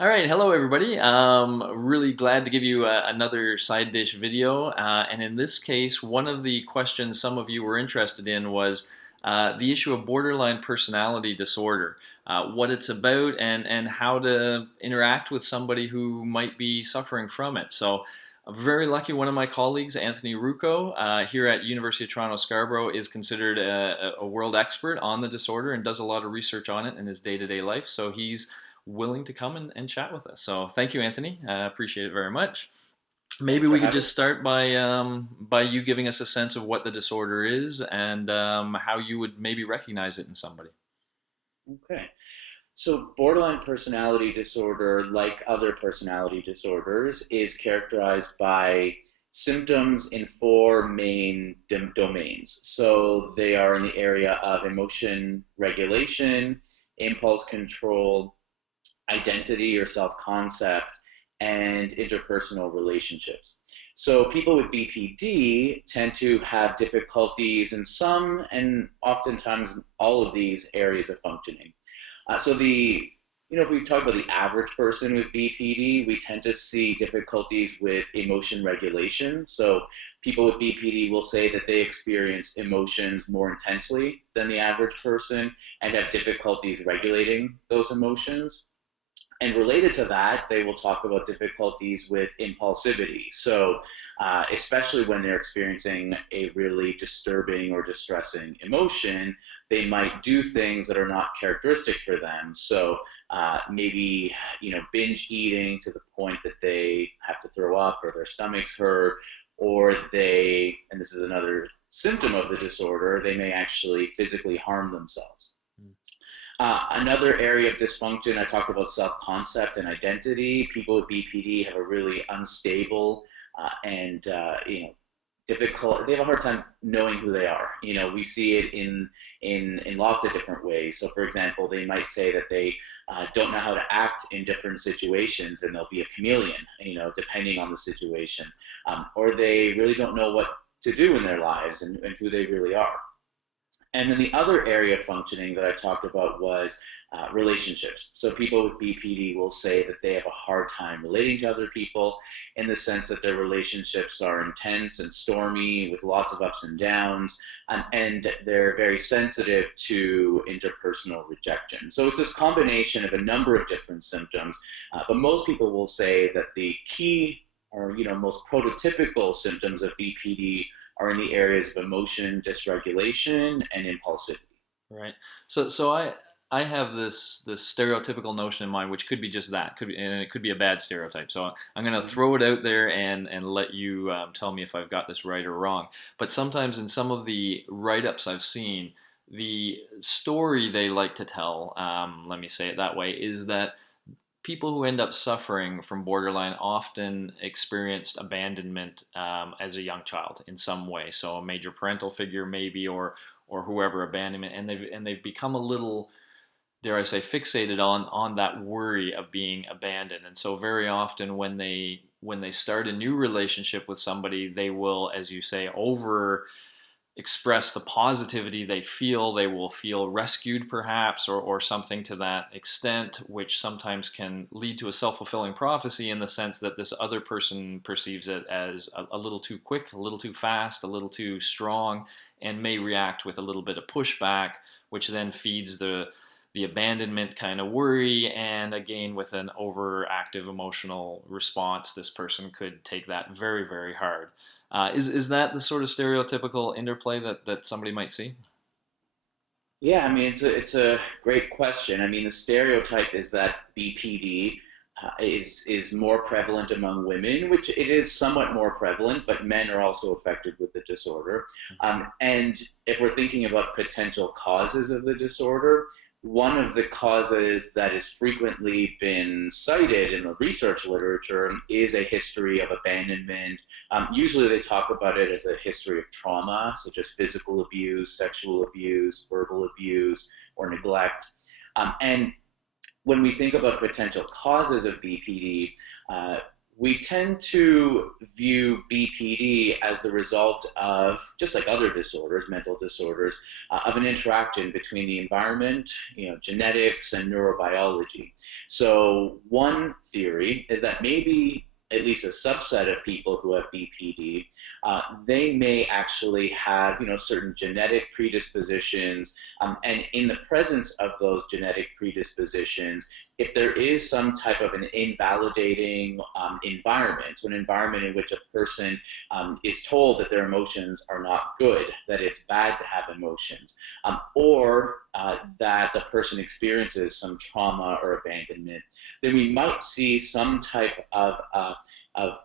All right, hello everybody. Really glad to give you another side dish video. And in this case, one of the questions some of you were interested in was the issue of borderline personality disorder, what it's about, and how to interact with somebody who might be suffering from it. So, I'm very lucky. One of my colleagues, Anthony Rucco, here at University of Toronto Scarborough, is considered a world expert on the disorder and does a lot of research on it in his day-to-day life. So he's willing to come and chat with us. So thank you, Anthony. I appreciate it very much. Maybe Thanks for we could having just me. start by you giving us a sense of what the disorder is and how you would maybe recognize it in somebody. Okay. So, borderline personality disorder, like other personality disorders, is characterized by symptoms in four main domains. So, they are in the area of emotion regulation, impulse control, identity or self concept, and interpersonal relationships. So, people with BPD tend to have difficulties in some and oftentimes all of these areas of functioning. If we talk about the average person with BPD, we tend to see difficulties with emotion regulation. So people with BPD will say that they experience emotions more intensely than the average person and have difficulties regulating those emotions. And related to that, they will talk about difficulties with impulsivity. So, especially when they're experiencing a really disturbing or distressing emotion, they might do things that are not characteristic for them. So, maybe binge eating to the point that they have to throw up or their stomachs hurt, or and this is another symptom of the disorder, they may actually physically harm themselves. Another area of dysfunction, I talked about self-concept and identity. People with BPD have a really unstable and difficult. They have a hard time knowing who they are. We see it in lots of different ways. So, for example, they might say that they don't know how to act in different situations, and they'll be a chameleon. Depending on the situation, or they really don't know what to do in their lives and who they really are. And then the other area of functioning that I talked about was relationships. So people with BPD will say that they have a hard time relating to other people in the sense that their relationships are intense and stormy with lots of ups and downs, and they're very sensitive to interpersonal rejection. So it's this combination of a number of different symptoms, but most people will say that the key or most prototypical symptoms of BPD are in the areas of emotion dysregulation and impulsivity. Right. So I have this stereotypical notion in mind, which could be just that, and it could be a bad stereotype. So I'm going to Mm-hmm. throw it out there and let you tell me if I've got this right or wrong. But sometimes in some of the write-ups I've seen, the story they like to tell, let me say it that way, is that people who end up suffering from borderline often experienced abandonment as a young child in some way. So a major parental figure, maybe, or whoever abandonment, and they've become a little, dare I say, fixated on that worry of being abandoned. And so very often when they start a new relationship with somebody, they will, as you say, over express the positivity they feel. They will feel rescued, perhaps, or something to that extent, which sometimes can lead to a self fulfilling prophecy in the sense that this other person perceives it as a little too quick, a little too fast, a little too strong, and may react with a little bit of pushback, which then feeds the abandonment kind of worry. And again, with an overactive emotional response, this person could take that very, very hard. Is that the sort of stereotypical interplay that somebody might see? Yeah, I mean it's a great question. I mean the stereotype is that BPD is more prevalent among women, which it is somewhat more prevalent, but men are also affected with the disorder. And if we're thinking about potential causes of the disorder, one of the causes that has frequently been cited in the research literature is a history of abandonment. Usually they talk about it as a history of trauma, such as physical abuse, sexual abuse, verbal abuse, or neglect. And when we think about potential causes of BPD, we tend to view BPD as the result of, just like other disorders, mental disorders, of an interaction between the environment, genetics, and neurobiology. So one theory is that maybe at least a subset of people who have BPD, they may actually have, certain genetic predispositions, and in the presence of those genetic predispositions, if there is some type of an invalidating environment, so an environment in which a person is told that their emotions are not good, that it's bad to have emotions, or that the person experiences some trauma or abandonment, then we might see some type of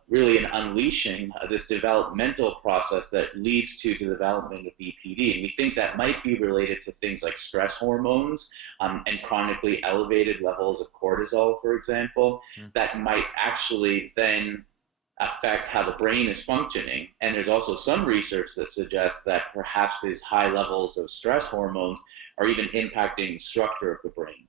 really an unleashing of this developmental process that leads to the development of BPD. And we think that might be related to things like stress hormones and chronically elevated levels of cortisol, for example, that might actually then affect how the brain is functioning. And there's also some research that suggests that perhaps these high levels of stress hormones are even impacting the structure of the brain.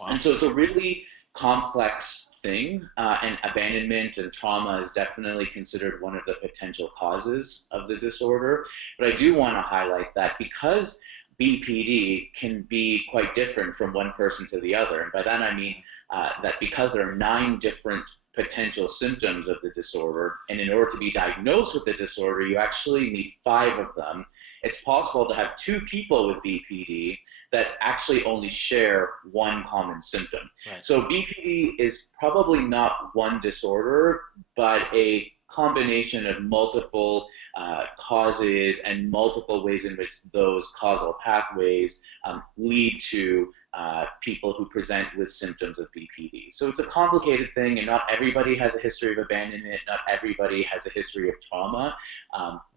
Wow. And so it's a really complex thing, and abandonment and trauma is definitely considered one of the potential causes of the disorder. But I do want to highlight that because BPD can be quite different from one person to the other, and by that I mean that because there are 9 different potential symptoms of the disorder, and in order to be diagnosed with the disorder, you actually need 5 of them. It's possible to have 2 people with BPD that actually only share one common symptom. Right. So BPD is probably not one disorder, but a combination of multiple causes and multiple ways in which those causal pathways lead to people who present with symptoms of BPD. So it's a complicated thing, and not everybody has a history of abandonment, not everybody has a history of trauma,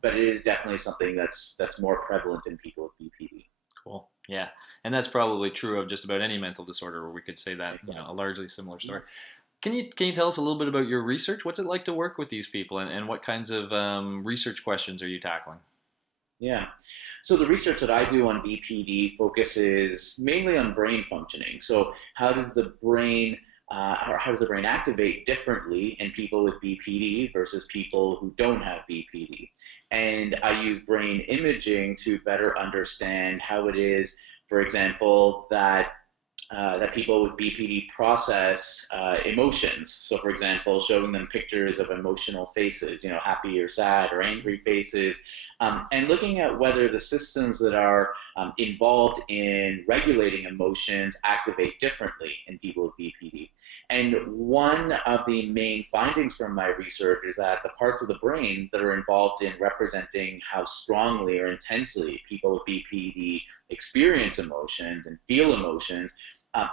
but it is definitely something that's more prevalent in people with BPD. Cool. Yeah, and that's probably true of just about any mental disorder, where we could say that, exactly. A largely similar story. Can you tell us a little bit about your research? What's it like to work with these people, and what kinds of research questions are you tackling? Yeah. So the research that I do on BPD focuses mainly on brain functioning. So how does the brain activate differently in people with BPD versus people who don't have BPD? And I use brain imaging to better understand how it is, for example, that people with BPD process emotions. So, for example, showing them pictures of emotional faces, happy or sad or angry faces, and looking at whether the systems that are involved in regulating emotions activate differently in people with BPD. And one of the main findings from my research is that the parts of the brain that are involved in representing how strongly or intensely people with BPD experience emotions and feel emotions,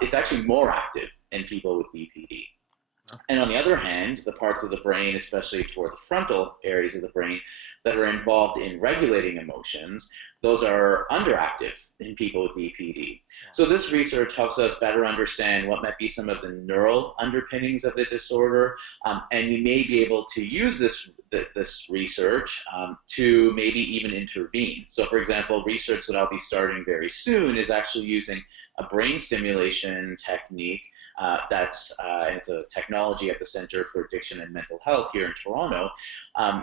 it's actually more active in people with BPD. And on the other hand, the parts of the brain, especially toward the frontal areas of the brain that are involved in regulating emotions, those are underactive in people with BPD. So this research helps us better understand what might be some of the neural underpinnings of the disorder, and we may be able to use this research to maybe even intervene. So for example, research that I'll be starting very soon is actually using a brain stimulation technique it's a technology at the Center for Addiction and Mental Health here in Toronto.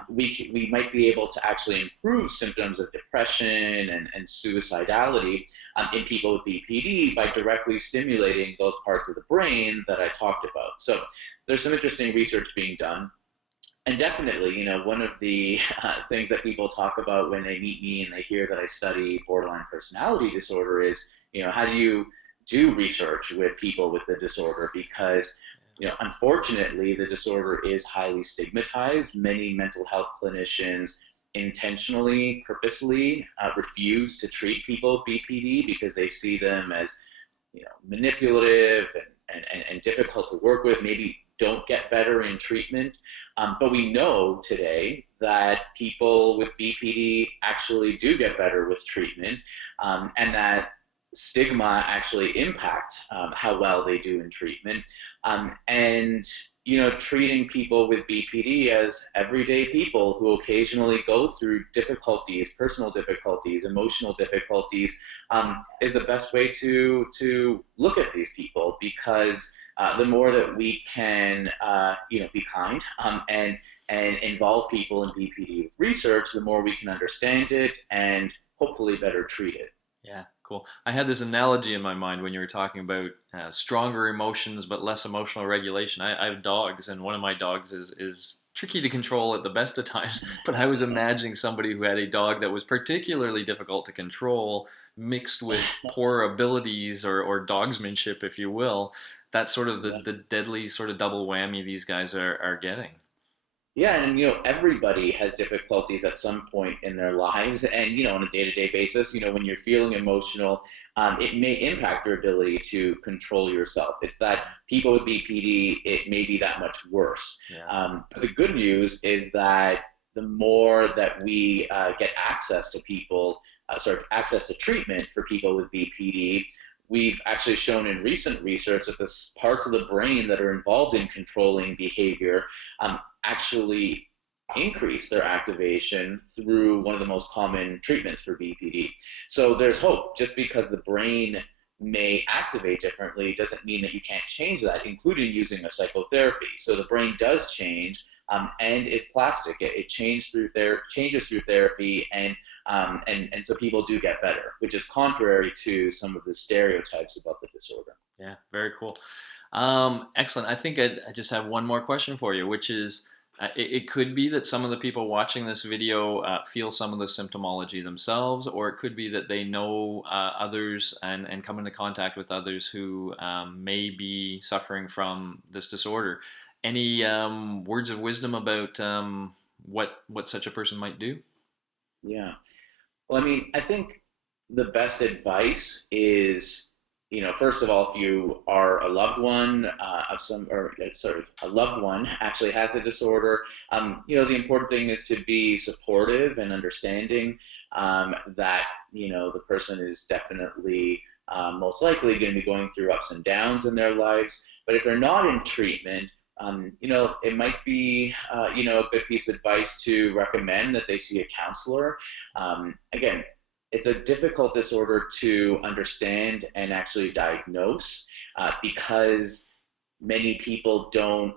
We might be able to actually improve symptoms of depression and suicidality in people with BPD by directly stimulating those parts of the brain that I talked about. So there's some interesting research being done. And definitely, one of the things that people talk about when they meet me and they hear that I study borderline personality disorder is, how do you do research with people with the disorder? Because unfortunately the disorder is highly stigmatized. Many mental health clinicians intentionally, purposely refuse to treat people with BPD because they see them as manipulative and difficult to work with, maybe don't get better in treatment. But we know today that people with BPD actually do get better with treatment, and that stigma actually impacts how well they do in treatment. And treating people with BPD as everyday people who occasionally go through difficulties, personal difficulties, emotional difficulties, is the best way to look at these people, because the more that we can, be kind, and involve people in BPD research, the more we can understand it and hopefully better treat it. Yeah, cool. I had this analogy in my mind when you were talking about stronger emotions but less emotional regulation. I have dogs, and one of my dogs is tricky to control at the best of times. But I was imagining somebody who had a dog that was particularly difficult to control, mixed with poor abilities or dogsmanship, if you will. That's sort of Yeah. the deadly sort of double whammy these guys are getting. Yeah, and everybody has difficulties at some point in their lives, and on a day-to-day basis, when you're feeling emotional, it may impact your ability to control yourself. It's that people with BPD, it may be that much worse. Yeah. But the good news is that the more that we get access to people, access to treatment for people with BPD, we've actually shown in recent research that the parts of the brain that are involved in controlling behavior actually increase their activation through one of the most common treatments for BPD. So there's hope. Just because the brain may activate differently doesn't mean that you can't change that, including using a psychotherapy. So the brain does change, and it's plastic. It changes through therapy, and so people do get better, which is contrary to some of the stereotypes about the disorder. Yeah, very cool. Excellent. I think I just have one more question for you, which is it could be that some of the people watching this video feel some of the symptomology themselves, or it could be that they know others and come into contact with others who may be suffering from this disorder. Any words of wisdom about what such a person might do? Yeah. Well, I mean, I think the best advice is, first of all, if you are a loved one a loved one actually has a disorder, the important thing is to be supportive and understanding, that, the person is definitely most likely going to be going through ups and downs in their lives. But if they're not in treatment, it might be, a good piece of advice to recommend that they see a counselor. Again, it's a difficult disorder to understand and actually diagnose, because many people don't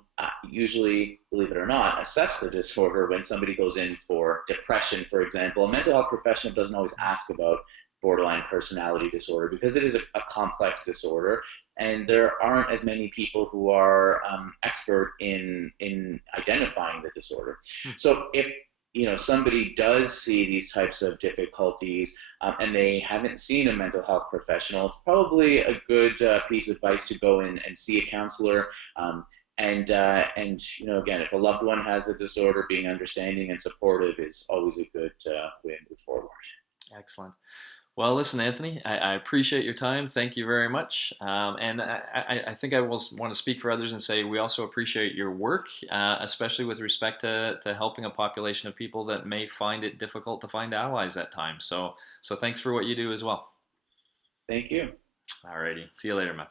usually, believe it or not, assess the disorder. When somebody goes in for depression, for example, a mental health professional doesn't always ask about borderline personality disorder because it is a complex disorder, and there aren't as many people who are expert in identifying the disorder. So if somebody does see these types of difficulties, and they haven't seen a mental health professional, it's probably a good piece of advice to go in and see a counselor. And again, if a loved one has a disorder, being understanding and supportive is always a good way to move forward. Excellent. Well, listen, Anthony, I appreciate your time. Thank you very much. And I think I will want to speak for others and say we also appreciate your work, especially with respect to helping a population of people that may find it difficult to find allies at times. So thanks for what you do as well. Thank you. Alrighty. See you later, man.